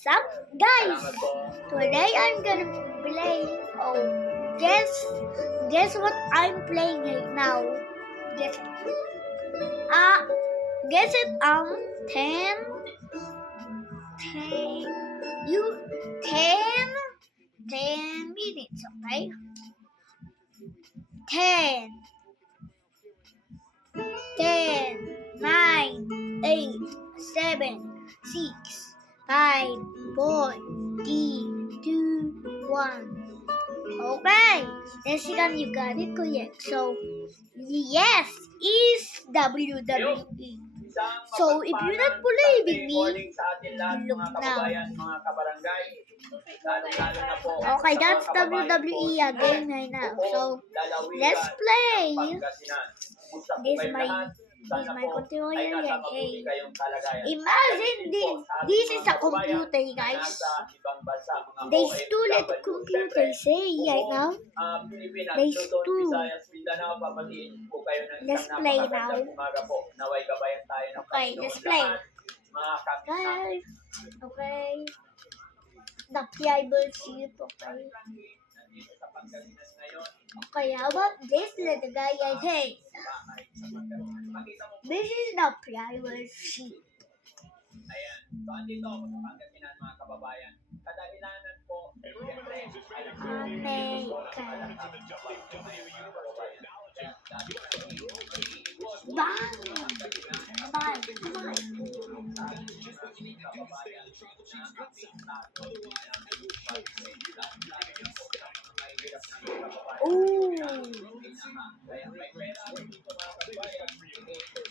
Sup, guys? Today I'm gonna play. Oh, guess what I'm playing right now? Guess guess it. 10, 10. You 10 minutes. Okay. 10, 10, 9, 8, 7, 6, 5, 4, 3, 2, 1. Okay, Jessica, you got it correct. So, yes, is WWE. So, if you're not believing me, look now. Okay, that's WWE again right now. So, let's play. This is my controller yan. Hey. Imagine this is a computer, guys. There's two little computers, right now. There's two. Let's play now. Okay, let's play. Guys, okay. The tribal ship, okay. Okay, how about this little guy right here? This is the tribal ship. Ayan. So, andito ako sa Pangasinan, mga kababayan. Kadahilanan po, siyempre, alam ko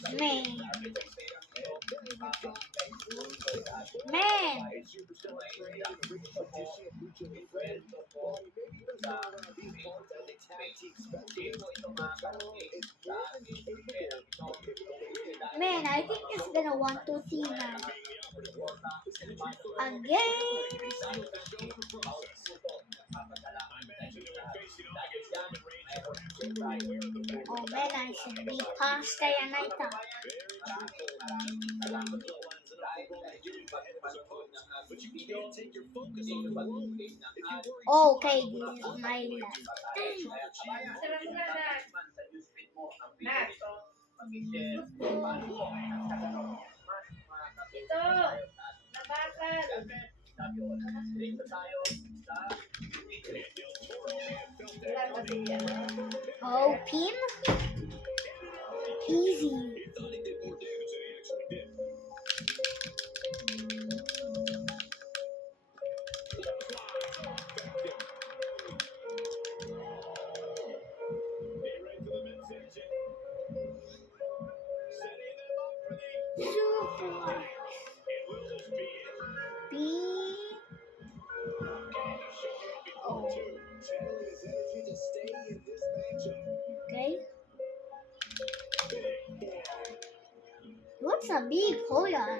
Man. Man, I think it's gonna want to see now. Again. Oh man, I should be past kaya na ito. Okay, this is my left. Ito, nabakal. Oh, pin? Easy. Super. B. Oh. Okay. What's a big hold on?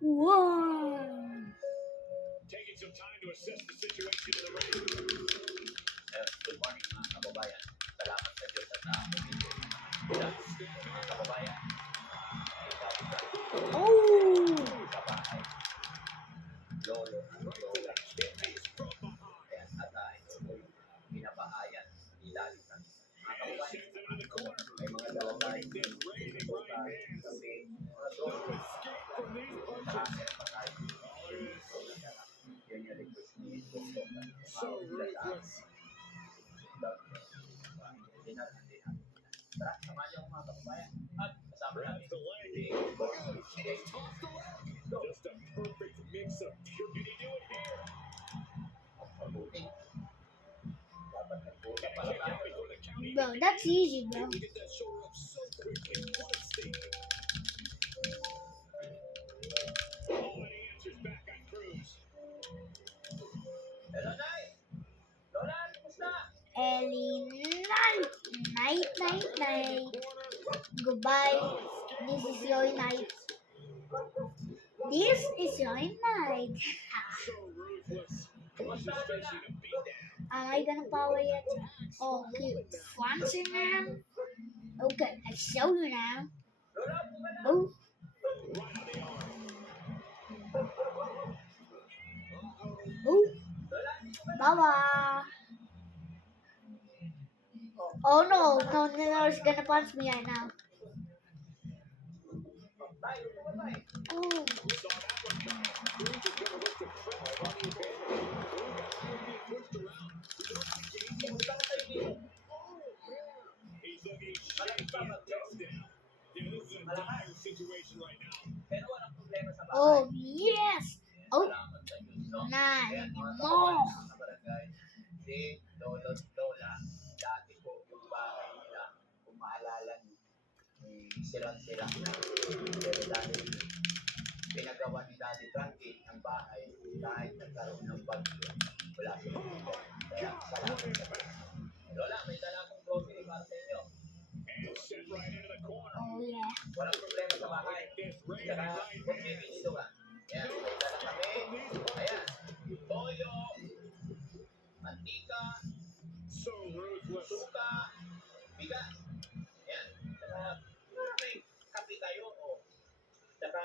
Whoa. Taking some time to assess the situation in the ring. Good morning, mga kababayan. Salamat sa Diyos at mga kababayan. Oh. Lolo, lola. Kaya tatay, pinapahayan, ilalitan. Mga kababayan, may mga dalaway, sabi, mga doon, yan yung request ni so ruthless. Tara, samahan niyo mga kababayan. At kasama namin. Just a perfect mix of pure. Did he do it here? Bro, that's easy, bro. Ellie, night. Goodbye. This is your night. Am I gonna power yet? Oh, keep flaunching now. Okay, I show you now. Oh, oh, bye. Oh no, no, it's gonna punch me right now. Oh, He's looking shaky and down. Yeah, this is a dire situation right now. Pero walang problema sa bahay. oh yes. Oh, Salamat sa Diyos, no? nah, Kaya mga more. kababayan sa barangay, si Lolo at Lola, dati po yung bahay nila, kung maalala niyo, sirang-sira na. Pero dahil pinagawa ni Daddy Frankie ang bahay, kahit nagkaroon ng bagyo, wala silang problema. Kaya salamat sa Diyos. Lola, may dala akong grocery para sa inyo. And set right into the corner. Oh yeah. Walang problema sa bahay. Saka, huwag may binilo ka. Ayan, may dala kami. Ayan, toyo, mantika, suka, bigas. Ayan, saka may kape tayo. O, saka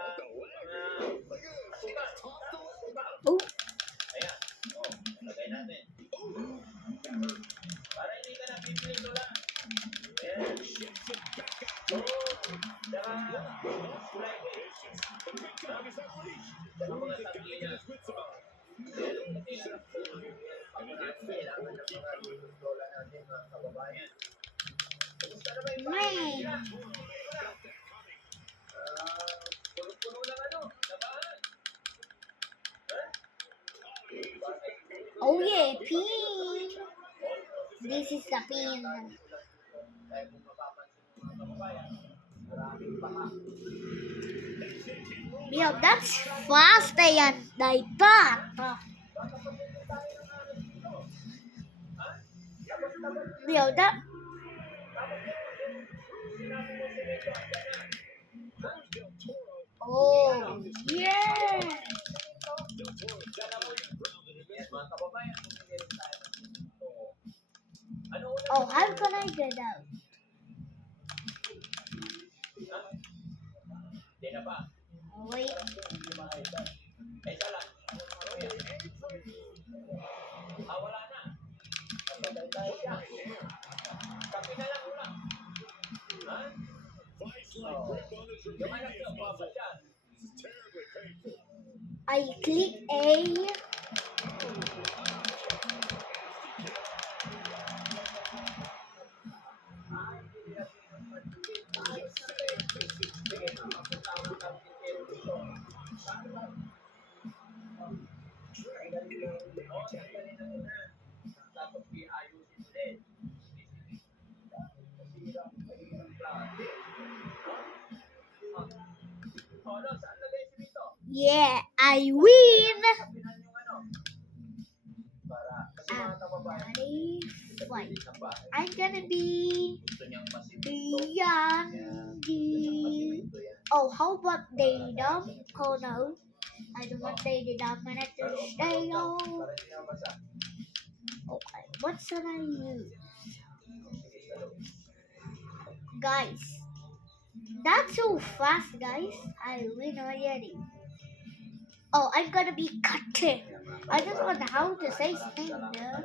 asukal. Oh, Ayan, o, lagay natin. Para hindi ka na bibili ito lang. Ayan. Saka, kulay ko eh. Saka mga sardinas. Kailangan ng mga lola natin, mga kababayan. Kumusta naman yung bahay man. nila? Punong-puno ng ano, labahan. Ha? Oh yeah, pin. This is the pin. Dahil kung mapapansin ng mga kababayan, maraming baka. Yo, that's fast yan, like that. Yo, that. Oh, yeah. Mga kababayan, bumili rin tayo ng ito. Ano una? Oh, how can I get out? Ha? Hindi na ba? Wait. Ay, sala. Wala na. Magpatay tayo dyan. Kapi na lang ulang. Ha? Yung anak nyo, papa dyan. I click A. Tapos iayusin ulit. Ano, saan lagay si Vito? Yeah, I win. Kapinan yung ano? Para, kasi mga I'm kababayan, ready. Wait, ng bahay. I'm gonna be Gusto niyang masimento. beyond the. Oh, how about daydom? Oh no, I don't want daydom. I'm gonna have to stay on. Para hindi na basa. Okay, what should I use? Guys, that's so fast, guys. I win already. Oh, I'm gonna be cutting. I just want how to say things there.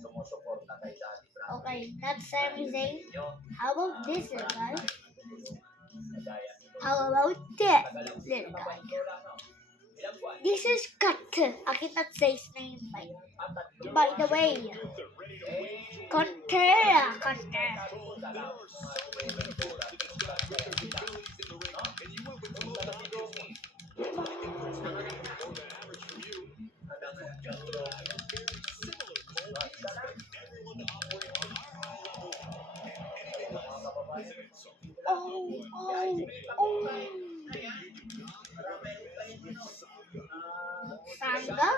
Sumusuporta kay Daddy Frankie. Okay, not Sami Zayn. How about this one, guys? How about that little guy? This is cut. I cannot say his name. By the way, Contera. Oh. Sangga?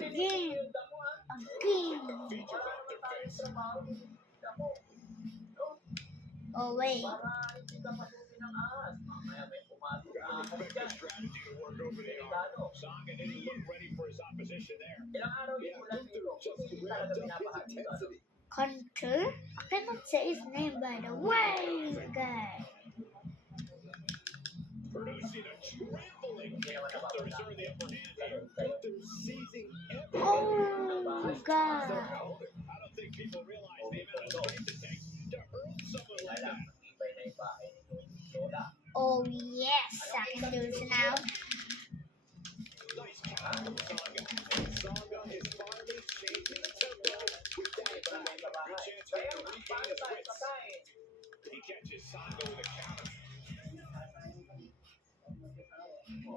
Again. Oh wait. ka pasukin ng ahas. Mamaya may pumasok na ahas dyan. Delikado. Ilang araw yung ulan dito. Hindi talaga pinapahat dito. Hunter? I cannot say his name by the way, guys. Hindi naman napapasa. Oh, God. Alam, matibay na yung bahay ni Lola. Oh, yes. I can do this now.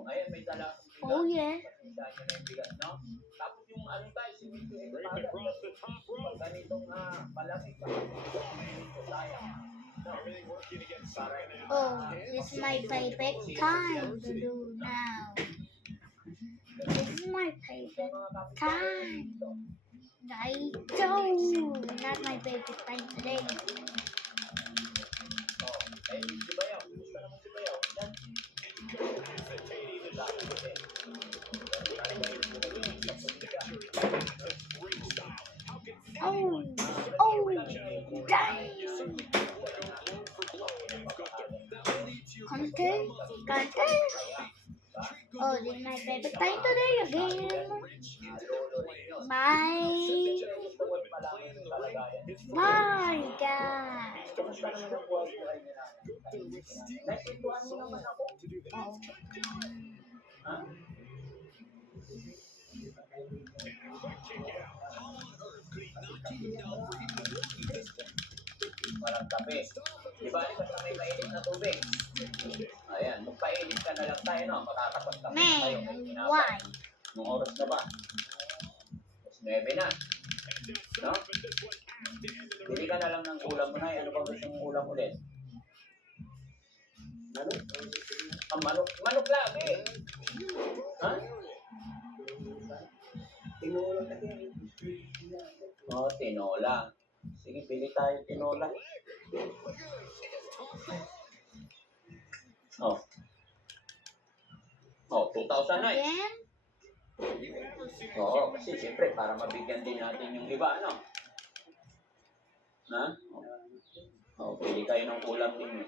Ngayon may dala. Oh, yeah. Tapos yung ano tayo, si Mito pag ganitong malamig pa. Sayang. Oh, this is my favorite time to do now. This is my favorite time. I don't. Not my favorite time today. Eh, si Bayaw. Gusto naman si Bayaw. Yan. Oh, oh, dang. Hunter, Hunter. Oh, this is my favorite time today again. My God. Kumusta naman ang buhay niya namin? Nagpintuan mo naman ako. Oh. Ha? Walang kape. Di ba basta may mainit na tubig? Ayan, magpainit ka na lang tayo, no? Makakapag kape tayo. Man, why? Nung oras na ba? Tapos 9 na. No? Bili ka na lang ng ulam mo na. Ano ba gusto mong ulam ulit? Manok? Ang manok. Manok lagi. Ha? Tinola kasi. Oo, tinola. Sige, pili tayo tinola. Oh. Oh, 2,000 na eh. Again? Oo, kasi siyempre para mabigyan din natin yung iba, ano? Ha? Oh, pili kayo ng ulam din.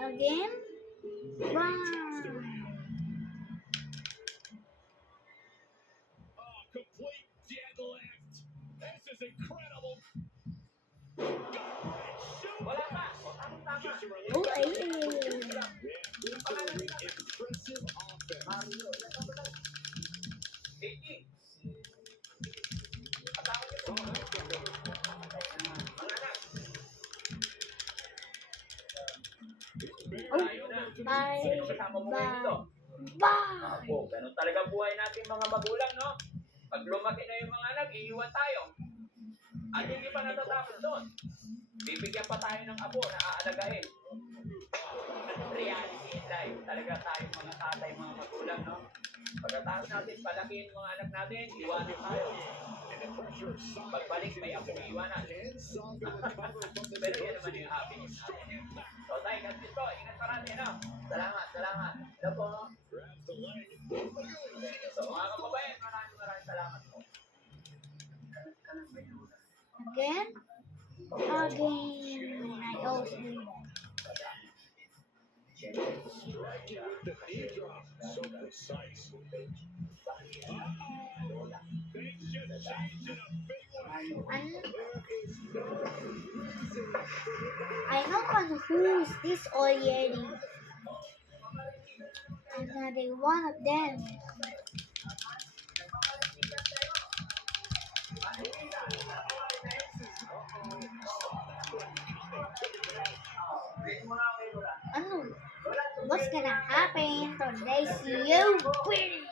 Again? Wow. Complete deadlift. This is incredible. Wala pa. Tama. Oh, ay. Impressive offense. 80. Bye. Sino kasama mo ngayon dito? Bye. Ako, ganun talaga buhay natin mga magulang, no? Pag lumaki na yung mga anak, iiwan tayo. At hindi pa natatapos doon. Bibigyan pa tayo ng apo na aalagain. Reality in life. Talaga tayo mga tatay, mga magulang, no? Pagkatapos natin, palakihin mga anak natin, iwanan tayo. Pagbalik, may apo iwanan. Pero yan naman yung happiness natin. So, tayo, ganito po. Ingat parati, no? Salamat, salamat. Hello po. So, mga kababayan, maraming salamat po. Again? Again. I always do that. The knee drop. So precise. Things just changed in a big way. I know who is this already. Another one of them. Ano? What's gonna happen today? See you winning.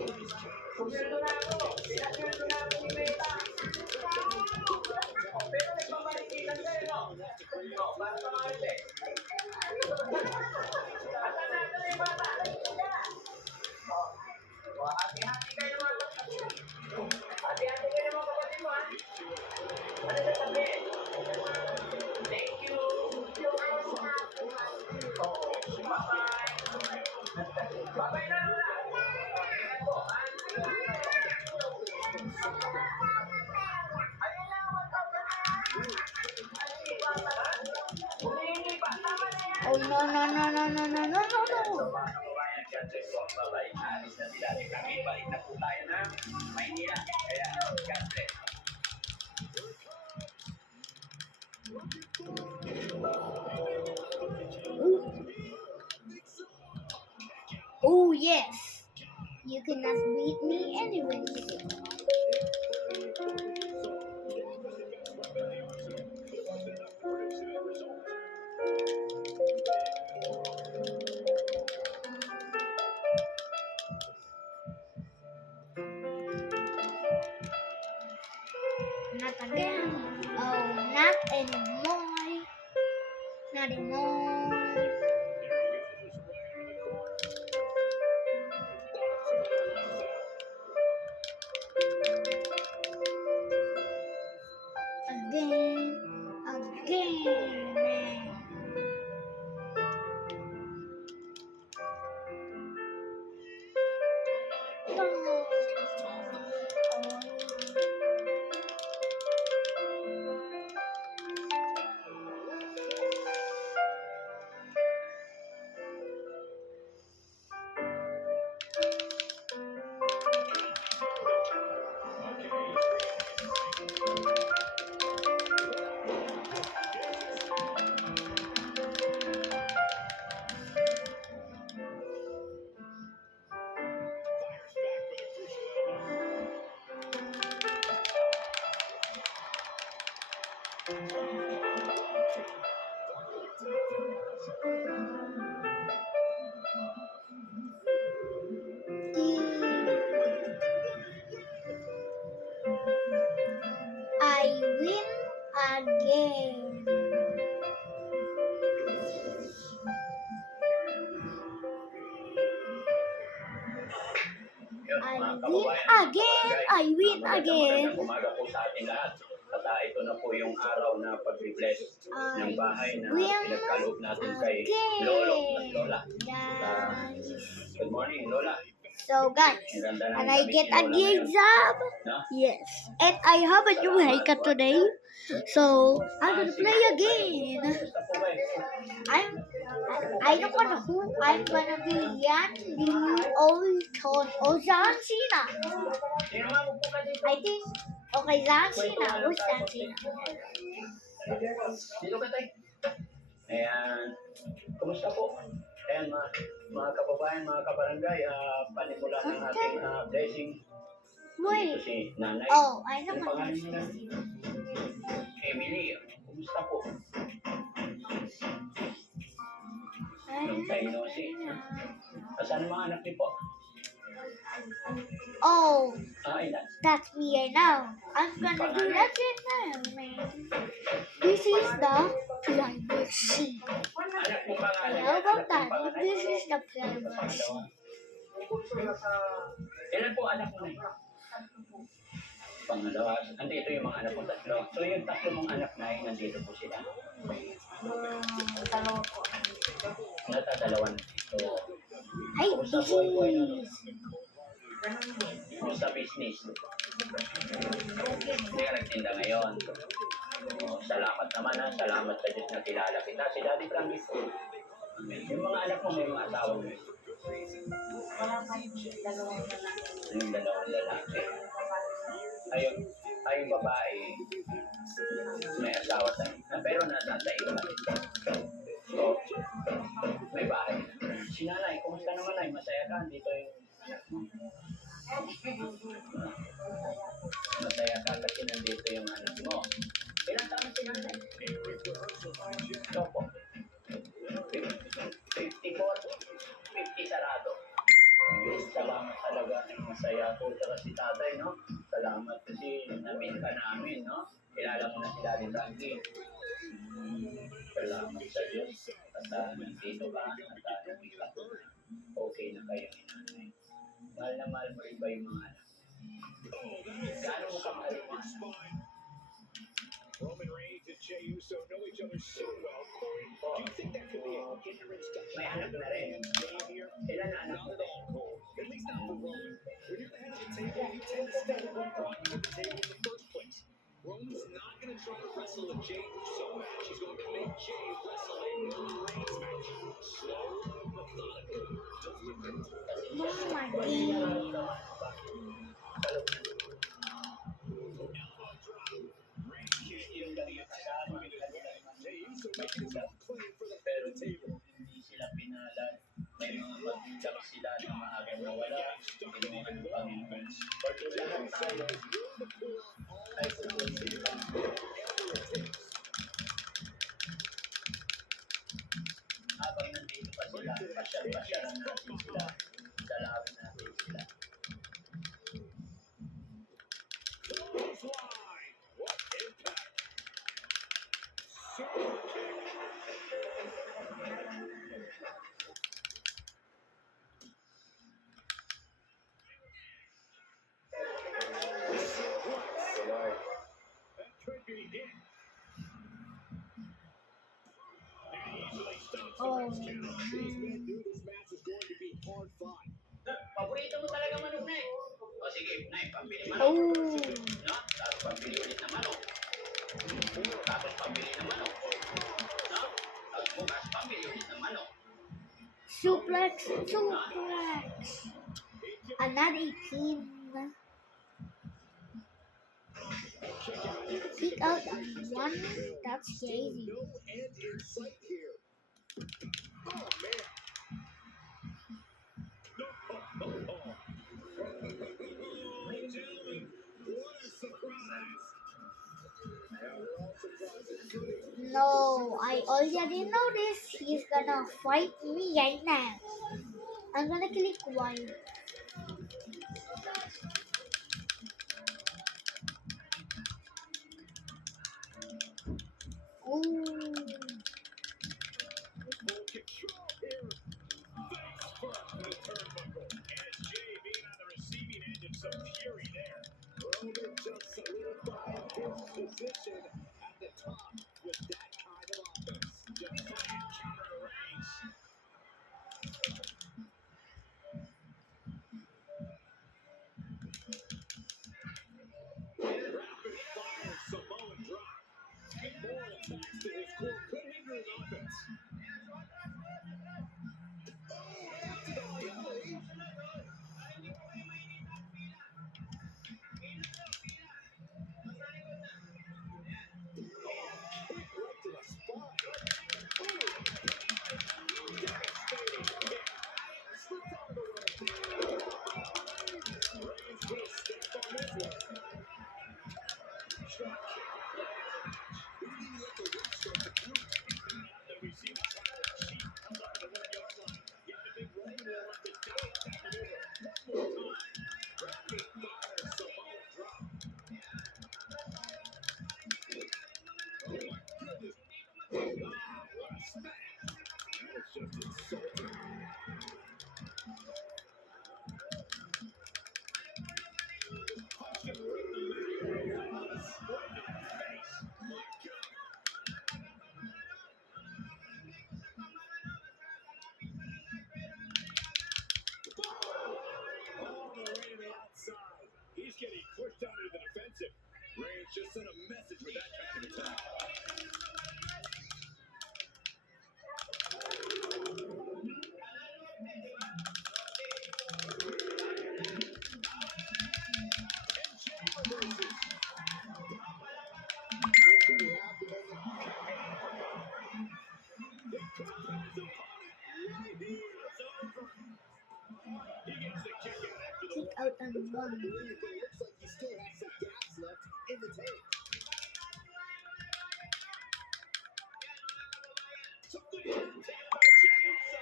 Sumildo na ako. Pinasweldo na ako ni Beta. Pero nagpapalikitan kayo, no? No, para sa mga ite. Asan natin yung bata? Hati-hati kayo mga kapatid. Hati-hati kayo mga kapatid mo, ha? Ano na sabihin? Thank you. Bye-bye. Bye-bye na, Lola. Ayan po, ha? Ayun lang, what's up na? Humingi pa. Tama na yan. Oh, no, no, no, no, no, no, no, no, no. Mga kababayan, God bless po ang babay. Alis na sila. Kami, balik na po tayo na Maynila. Kaya, God bless. Oh, yes. You cannot beat me anyway. Not again. Oh, not anymore. Not anymore. Again. Again. I win again. Yun, I mga win kababayan, again. mga I win magandang again. umaga po sa ating lahat. At ito na po yung araw na pag-bless ng bahay na win pinagkaloob natin kay again. Lolo at Lola. Guys. Good morning, Lola. So guys, Ang ganda ng and I damit get ni a Lola new ngayon. job. No? Yes, and I have a new haircut today. So I'm gonna play again. Gusto po ba eh? I don't wanna who I'm gonna be Yan Lee or John Cena. Sino nga mo po ka dito? I think okay John Cena or John Cena. Dito ka tayo. Ayan. Kumusta po? Ayan mga kababayan, mga kabarangay, panimula ng ating blessing. Dito Wait. si Nanay. Oh, I know Ano what pangalan this niyo na? Emily, kumusta po? Nung tayo no, asan ang mga anak niyo po? Oh, Ilan? that's me I know. I'm gonna do that right now, man. This is the privacy. Anak mo pangalan? How about Anak that? mo pangalan? This is the privacy. Ilan po anak mo na yun? Pangalawa. Nandito yung mga anak mo tatlo. So yung tatlo mong anak na yun, nandito po sila. Natadalawan. So, Ay, kumusta this po ay buhay na? is... Kumusta business? Hindi ka nagtinda ngayon. Salamat naman ha. Salamat sa Diyos na kilala kita. Si Daddy Frankie po. Yung mga anak mo, may mga asawa mo. Yung dalawang lalaki. Ay babae, may asawa tayo. Pero natatay ka rin. So, may bahay. Si Nanay, kumusta naman ay? Masaya ka? Dito yung anak mo. Masaya ka kasi nandito yung anak mo. Ilang taon si Nanay? Ito po. 54, 50 sarado. Salamat talaga. po siya kasi tatay, no? Salamat kasi na-meet ka namin, no? Kilala mo na si Daddy Frankie. Salamat sa Diyos. At nandito ka at nakita ko na okay na kayo ni nanay. Mahal na mahal mo rin ba yung mga anak? Gaano mo ka mahal yung mga anak? Roman Reigns and Jey Uso know each other so well. Corey, do you think that could be a hindrance to May anak na rin. game here? Ilan na anak mo Not at rin? all, Cole. At least not for Roman. When you're the head of the table, you tend to stand up what brought you to the table in the first place. Roman's not going to try to wrestle a Jey Uso match. He's going to make Jey wrestle a Roman Reigns match. Slow, methodical, deliberate. Oh my God. Yung ganyan kasama, Jey Uso making his own claim for the head pero of the table. hindi sila pinalan. May mga mabitak sila na maagang nawala. Kinuha ng Panginoon. Or lahat tayo ay susunod. Habang nandito pa sila, pasyal-pasyalan natin sila. Dalawin natin sila. Clothesline. What impact. Super kick. That could be it. And easily stops the Oh, Reigns count. These men knew this match was going to be hard fought. Paborito mo talaga manok na eh. O sige, Nay, pambili manok. Oh. No? Tapos pambili ulit na manok. Tapos pambili na manok. No? Tapos bukas pambili ulit na manok. Suplex, suplex. Another 18. Kick out on one. That's crazy. No end in sight here. Oh, man. Gentlemen, what a surprise. Now we're all surprised, including No, I already know this. He's gonna fight me right now. I'm gonna click one. Ooh. full control here. Face first to the turnbuckle. And it's Jey being on the receiving end of some fury there. Roman just solidified his position at the top with that kind of offense. Defiant counter to Reigns. Rapid fire Samoan drop. And more attacks to his core could hinder his offense. Quick right to the spine. Devastating kick. Slipped out of the way. Reigns put a step on this one. Shot kick. We didn't even let the ring start to count. Not that we've seen the title cheat held up to the 1 yard line. Yet the big Roman will have to date that maneuver one more time. Rapid fire Samoan drop. Oh my goodness. Ah, what a smash. That was just insulting. Punched him right in the leg. What a splendid face. My God. All the way to the outside. He's getting pushed out into the defensive. Reigns just sent a message with that kind of attack. And Jey reverses. What could happen as a He could put his opponent right here. It's over. He gets the kick out after the Kick out on one. believe, but it looks like he still has some gas left in the tank. Something attacked by Jey Uso.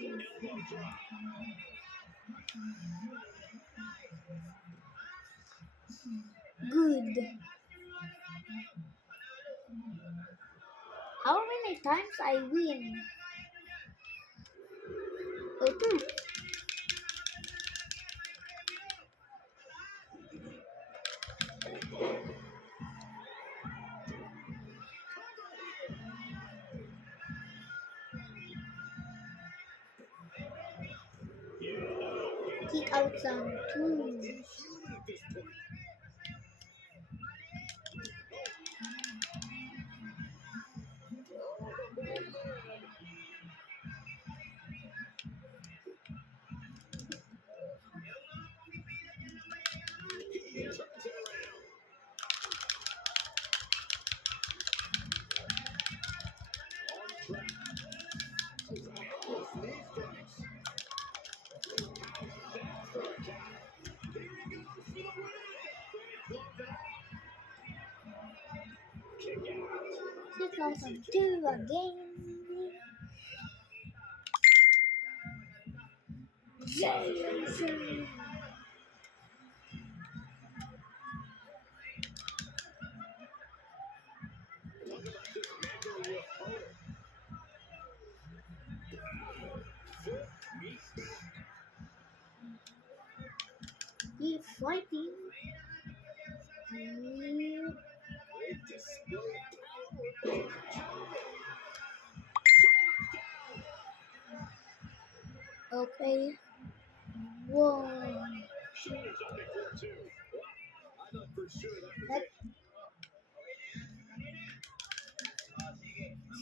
Elbow drop. Good. How many times I win? Okay. Kick out zone 2. Inhuman at this point. He turns it around. On track. Endless knee strikes. That's for a count. Here he goes for the win. Can he club that? Kick out. Kick out zone 2 again. Jason. Talk about dismantling your opponent. Foot meets back. Keep fighting. They display power. Okay. Whoa. Shoulders up before two. Wow. I thought for sure that was That it.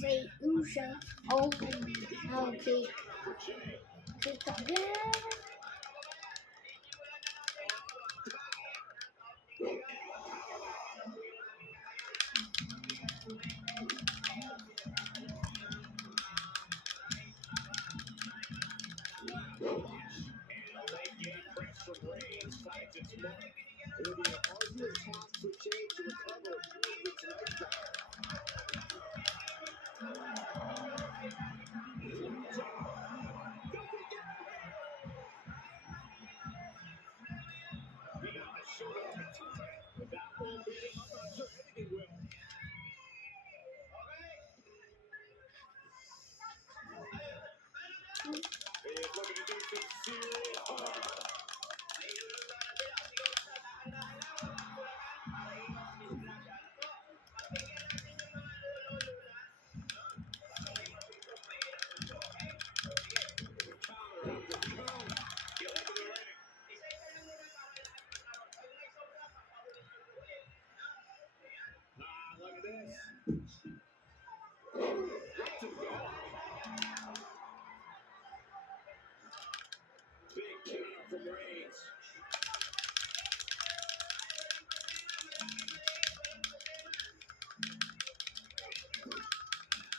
say Usha. Oh, okay. Kick again. And a late game press from Reigns finds its mark. It'll be an arduous task for Jay to recover from tonight's battle. He got the shoulder up in time, but that won't beat him up. I'm not sure anything will. He is looking to do some serious harm. Counter after counter. Get into the ring. Look at this. Lots of go. Big counter from Reigns.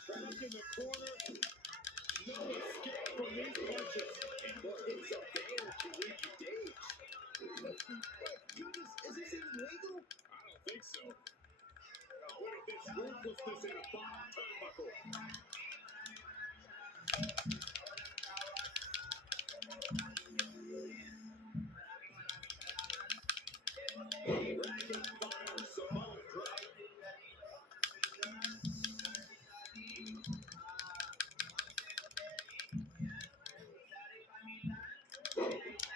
Trapped in the corner. No escape from these punches. And what is a fail to reach Dage? My goodness, is this even legal? I don't think so. Now look at this ruthlessness in a bottom turnbuckle. Rapid fire Samoan drop.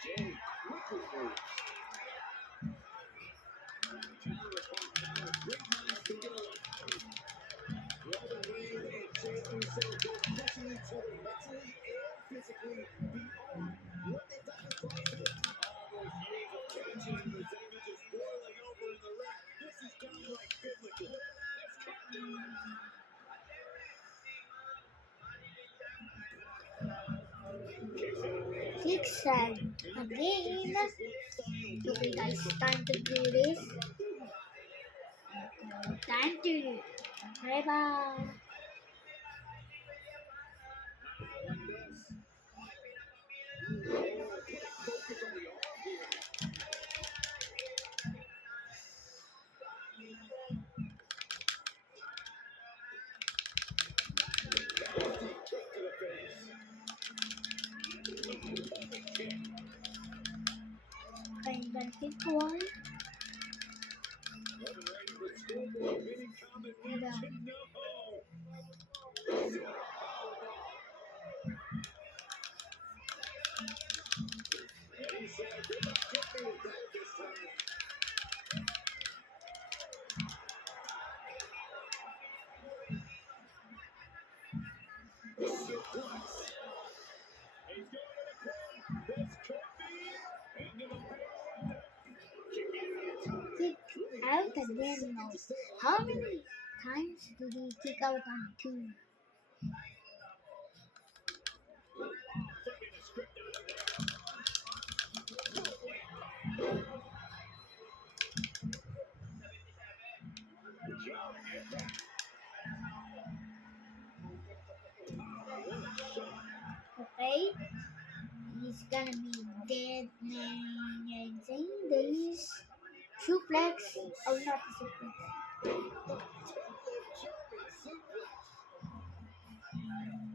Jay quickly moves. Counter upon counter. Great minds think alike. Roman Reigns and Jey Uso both pushing each other mentally and physically beyond what they thought was possible. All those years of tension and resentment just boiling over in the ring. This is downright biblical. This can't do it. Kicks out of Reigns. Kicks again. Okay, guys, time to do this. Time to do it. Bye bye. Focus on the arm here. Nasty kick to the face. Perfect kick. gonna pick one. Up and ready for scoreboard winning Comet Hold on. to know. And he said, "You're not getting me with that this time." Suplex. He's going to the corner. This could be end of the payroll. Kick out again now. How many times did he kick out on 2? Flipping the script out of there. Okay. He's gonna be dead man saying this. Suplex. Oh, not the suplex.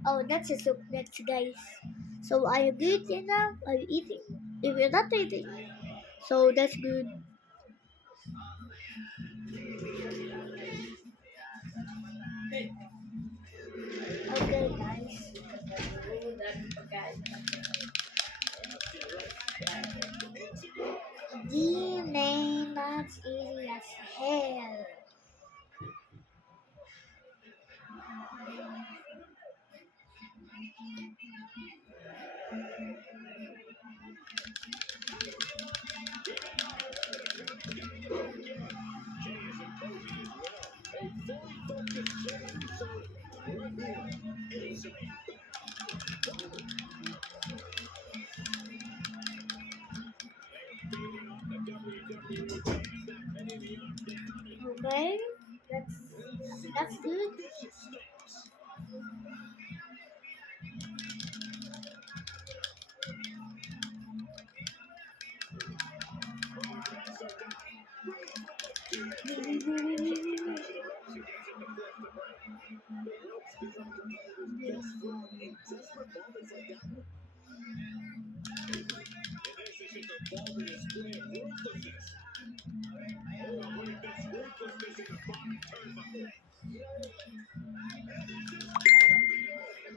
Oh, that's a suplex, guys. So are you good now? Are you eating? If you're not eating, so that's good. Okay, guys. D-Main, that's easy as hell. Okay, that's good.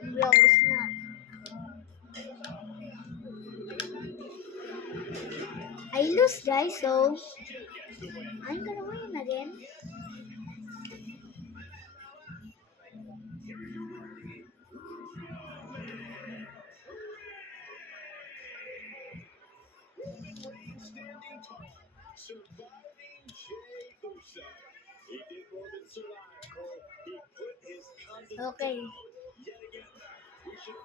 Bro, it's not. I lose, guys, so I'm gonna win again. Standing tall, surviving Jey Uso. He did more than survive, Cole. He put his cousin Okay. down yet again. We should